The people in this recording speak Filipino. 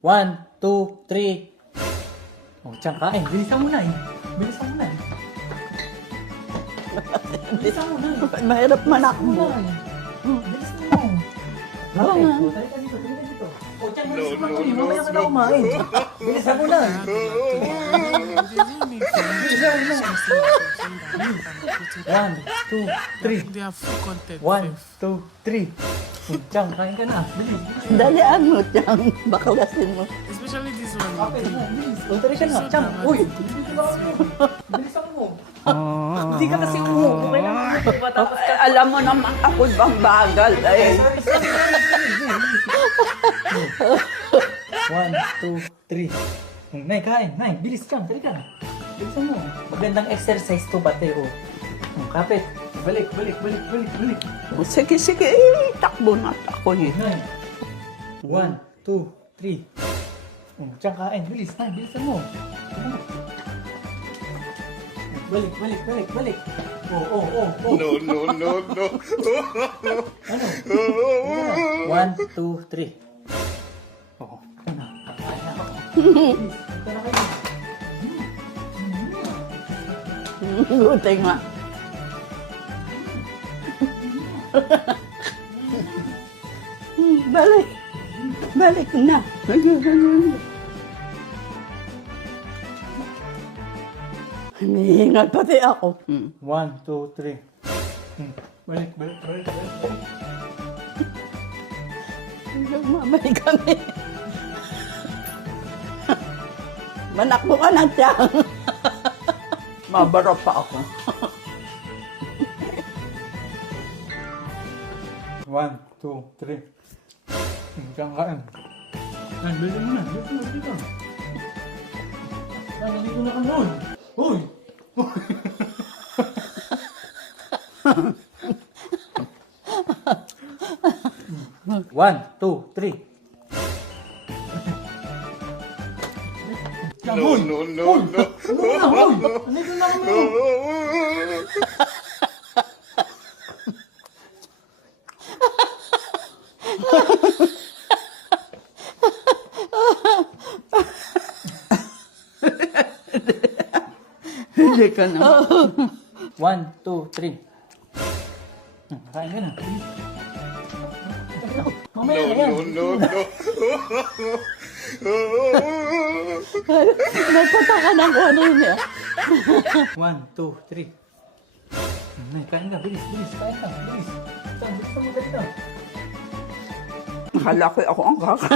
1, 2, 3. Oh, tiyan kain. Bilisan mo na eh. Bilisan mo na eh. Bilisan mo na eh. Mahirap manakbo. Bilisan mo. Okay. Oh, talika dito. Talika dito. Oh, tiyan, bilisan mo na eh. Mamaya ka na kumain. Bilisan mo na. Bilisan mo na. 1, 2, 3. They have full content. 1, 2, 3. Tiyan, kain ka na. Bilis. Dalian mo, Tiyang. Baklasin mo. Especially this one. Okay, bilis. Oh, talika na. Tiyan, uy. Bilisan mo. Hindi ka kasi umuho. Kailangan mo matapos ka. Alam mo naman ako bang bagal eh. 1, 2, 3. Nay, kain. Nay, bilis ka. Talika na. Bilisan mo. Magandang exercise to pati, oh. Kapit. Balik. Sige, sige. Takbo na ako eh. Nay. 1, 2, 3. Diyan kain. Bilis. Nay, bilisan mo. Balik. Oh. No. Ano? 1, 2, 3. Oo. Ito na. Kakain na ako. Bilis. Ito na kayo. Buti nga. Balik. Balik na. Hinihingal pati ako. 1, 2, 3. Balik. Mamay kami. Manakbo ka na, Tiyang. Mabara pa ako. 1, 2, 3. Diyan kain. Ay, bilisan mo na. Dito. Ay, nandito na kami. Uy! 1, 2, 3. No. Nandito na kami. Hindi ka na. 1, 2, 3. Kain ka na. Mamaya na yan. No. Nagpataka ng kung ano yun eh. 1, 2, 3. Nay, kain ka. Bilis. Kain ka. Bilis. Bilisan mo dali na. Akala ko ako ang kaka.